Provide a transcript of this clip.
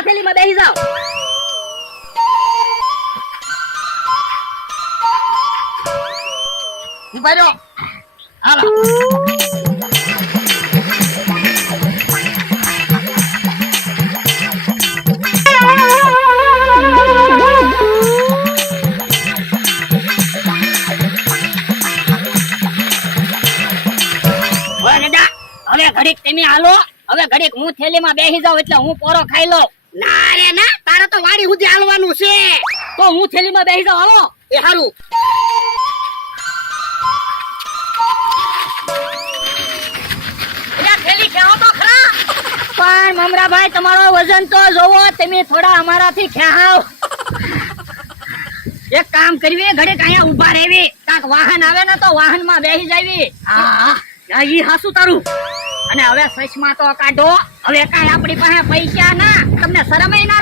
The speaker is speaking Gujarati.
આ થેલીમાં બેસી જાઓ. ઉભા રહ્યો. હાલો. હવે ઘડીક તમે હાલો, હવે ઘડીક હું થેલીમાં બેસી જાઉં એટલે હું પોરો ખાઈ લઉં. ના રે ના, તારે તો વાડી સુધી હાલવાનું છે. તો હું થેલીમાં બેસી જાઉં, હાલો. એ હારું. થેલી ખેવો તો ખરા. પણ મમરાભાઈ તમારો વજન તો જોવો, તમે થોડા અમારાથી ખેહાવ. એક કામ કરવી, ઘડીક અહીંયા ઊભા રહેવી, કાંક વાહન આવે ને તો વાહનમાં બેસી જાવી. હા ઈ હાસું તારું. અને હવે સચમાં તો કાઢો, હવે કાંઈ આપણી પાસે પૈસા ના, તમને શરમય ના